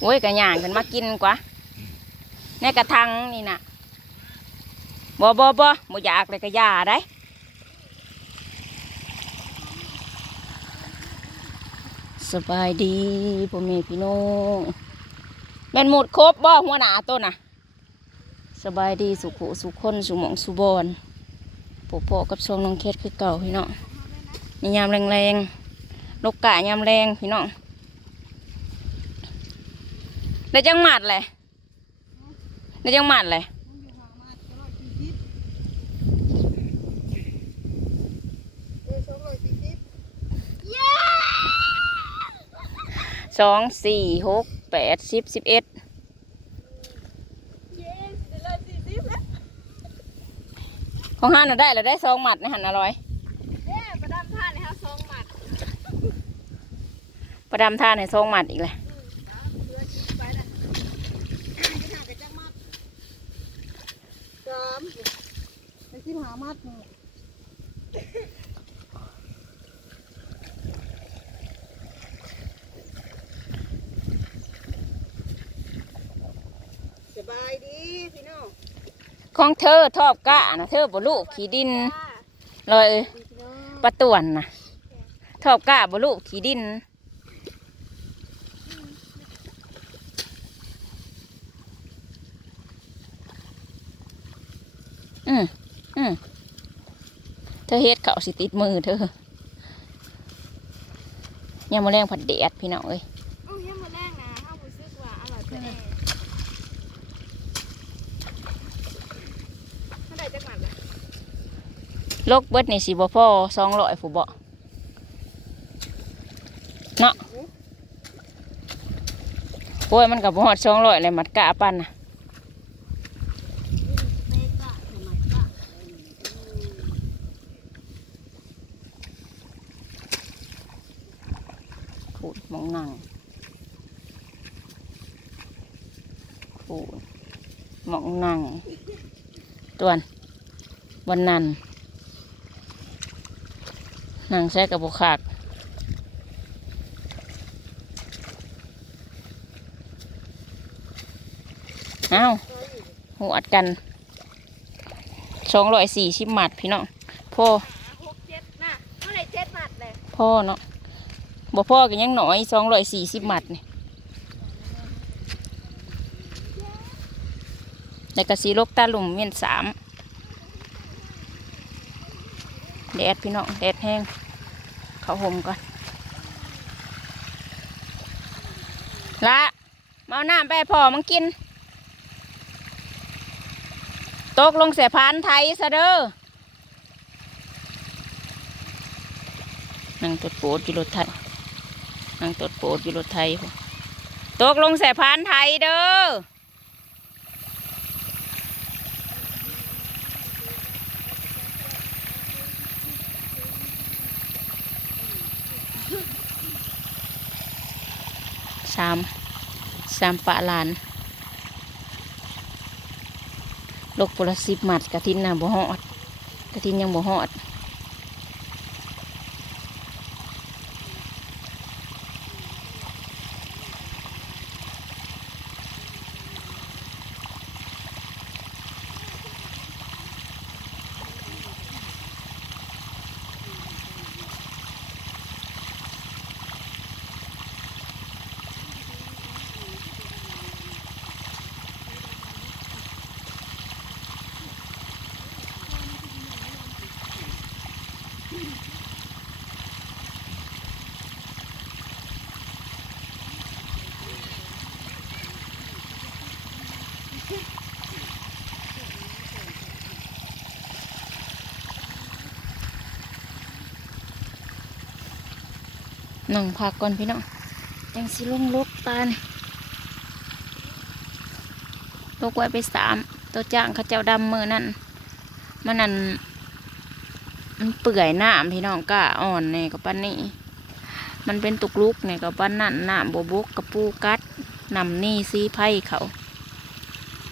โอ้ยกระย่างกันมากินกว่าในกระทังนี่น่ะบ่บ่บ่บ่อยากเลยกระยาได้สบายดีพ่อแม่พี่น้องแม่นหมดครบบ่หัวหน้าต้นน่ะ สบายดีสุขุสุขคนสุหมองสุบอนปโปะกับทรงน้องเคสคือเก่าพี่น้องนี่ยามแรงๆนกกะยามแรงพี่น้อง ได้จังหมัดเลยได้จังหมัดเลยสองสี่หกแปดสิบสิบเอ็ดของห้าน่ะได้แล้วได้สองหมัดในหันอร่อยประดำท่าในสองหมัดอีกเลย สามไปที่หามัดนี่สบายดีพี่น้องของเธอทอบกะนะเธอบลูกขี่ดินเลยดีพี่น้องประตวนนะทอบกะบลูกขี่ดินอืมอืมเธอเฮ็ดเขาวสิติดมือเธอยังมาแรงผัดเดดพี่น้องเอ้ย อู้ยังมาแรกนะถ้ารู้สึกว่าอร่อยไปแน่ถ้าได้จักหมัดละ โลกเบิดนี่สิบ่พอสองร้อยผู้บ่เนาะโอ้ยมันกับบ่ฮอดสองร้อยเลยมัดกะปันนะเตะกะสมัดกะพูดมองนั่งพูดมองนั่งตวนวันนั้น นั่งใช้กับบุคากเอ้าหัวดกันสองร้อยสี่สิบหมัดพี่น้องพ่อหกเจ็ดน่ะเท่าไหร่เจ็ดหมัดเลยพ่อเนาะบ่พ่อกันยังหน่อยสองร้อยสี่สิบหมัดนี่ในกระสีลกตาหลุมเมียนสามแดดพี่น้องแดดแห้ง เขาห่มก่อนละมาเอาน้ำไปพ่อมังกิน ตกลงเสียพานไทยซะเด้อนั่งตดโปดอยู่รถไทยนั่งตดโปดอยู่รถไทยตกลงใส่พานไทยเด้อ สามสามปะลานลกปุระสิบหมัดกระทินน่ะบ่หอดกระทินยังบ่หอด หนั่งพักก่อนพี่น้องยังสิลงลกตาเนี่ยลกไว้ไปสาม ตัวจ้างเขาเจ้าดำมือนั่นมันนั่น มันเปื่อยหน้ำพี่น้องก้าอ่อนเนี่ยกับปันนี่มันเป็นตุกลุกเนี่ยกับปันนั่นหน้ำบบกกับปูกัดนำนี่ซีไผ่เขา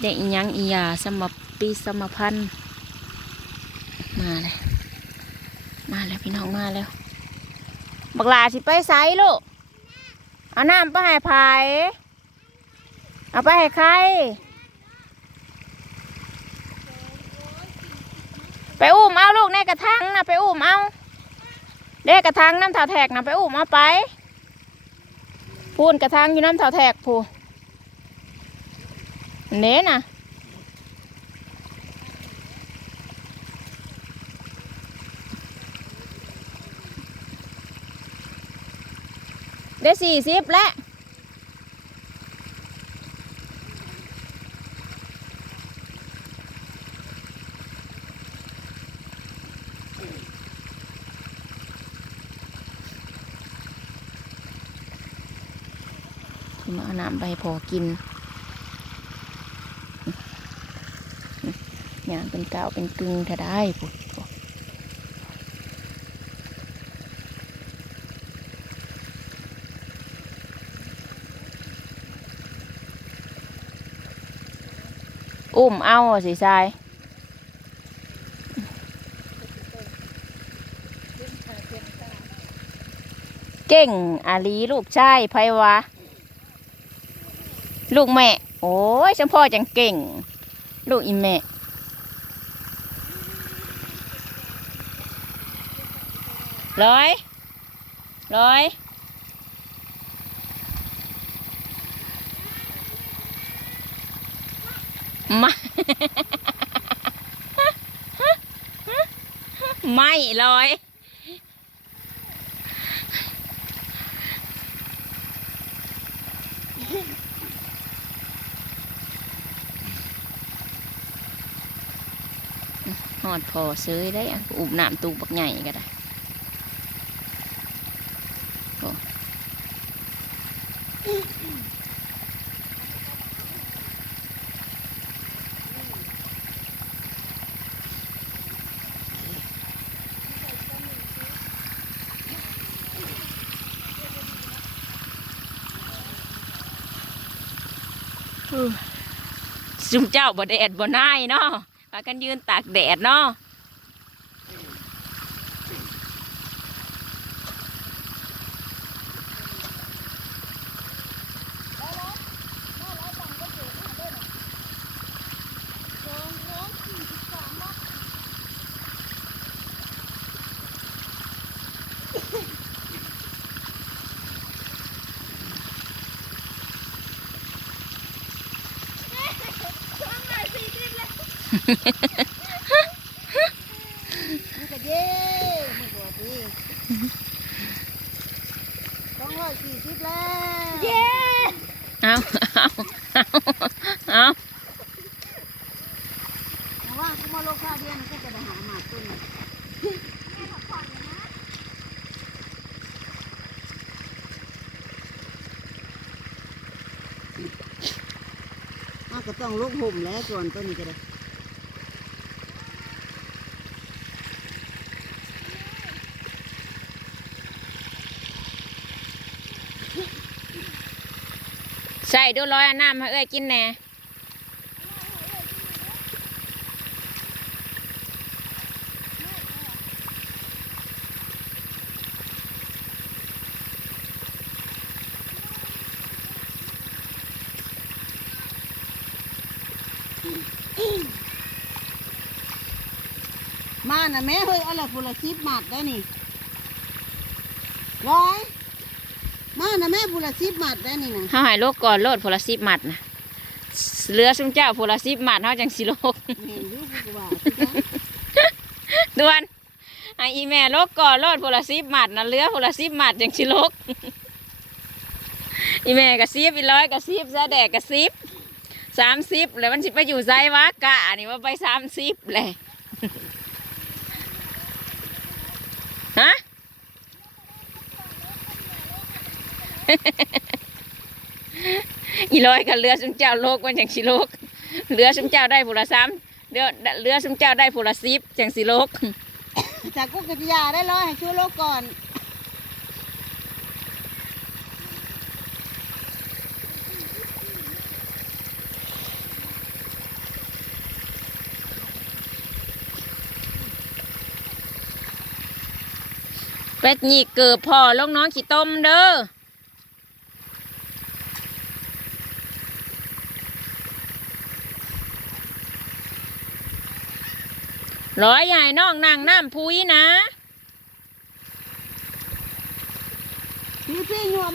ได้อียังอียาสมบปีสมพันธ์มาเลยมาแล้วพี่น้องมาแล้วบักลาสิไปไสลูกเอาน้ำไปให้พายเอาไปให้ใคร ไปอุ้ม เอาลูกในกระทังนะไปอุ้มเอาเด็กกระทังน้ำถาแทกนะไปอุ้มเอาไปพูนกระทังอยู่น้ำถาแทกพูเน้น่ะได้สี่สิบแล้ว มาเอาน้ำไปพอกินอย่างเป็นกาวเป็นกึ่งถ้าได้ปุ๊บอุ้มเอาสิทรายเก่งอาลีลูกชายไพวะ ลูกแม่ โอ้ยฉันพ่อจังเก่ง ลูกอีแม่ ร้อย ร้อยไม่ไม่ร้อย อดพอซื้อได้อะอุบน้ำตูบักใหญ่ก็ได้โอ้อู้ซุมเจ้าบ่แดดบ่นายเนาะ พากันยืนตากแดดเนาะ มันก็เย่มือปกติสองร้อยสี่สิบแล้วเย้เอาเอาเอาเอาเอาว่ากูมาโลกาเดียนกูจะได้หาหมาตุ้นมันก็ต้องลุกห่มแล้วส่วนตัวนี้ก็ได้ ใส่ดูร้อยอันน้ำให้เอ้ยกินแน่มาน่ะแม่เฮ้ยอาละฟูละสิบหมัดได้นี่ร้อย มาน่ะแม่ฟูละสิบหมัดได้นี่นะเขาใหายโลกก่อนโลดโพลาซิบหมัดนะเรือซุมเจ้าโพลาซิบหมัดเขาจังสิโลกเห็นอยู่กูว่าสิจ๊ะด่วนไออีแม่โลกก่อนโลดโพลาซิบหมัดนะเรือโพลาซิบหมัดจังสิโลกอีแม่กระซิบอีร้อยกระซิบซะแดกกระซิบสามสิบแล้วมันสิไปอยู่ไซวะกะนี่ว่าไปสามสิบเลยฮะ อีร้อยกับเรือซุมเจ้าโลกมันจังสิโลกเรือซุมเจ้าได้ผู้ละสามเรือเรือซุมเจ้าได้ผู้ละสิบจังสิโลกจากกูกิจยาได้ร้อยให้ช่วยโลกก่อนเป็ดหยีกเกิบพ่อลงน้องขี้ต้มเด้อ ร้อยใหญ่น้องนางน้ำพุยนะ พี่พี่หยว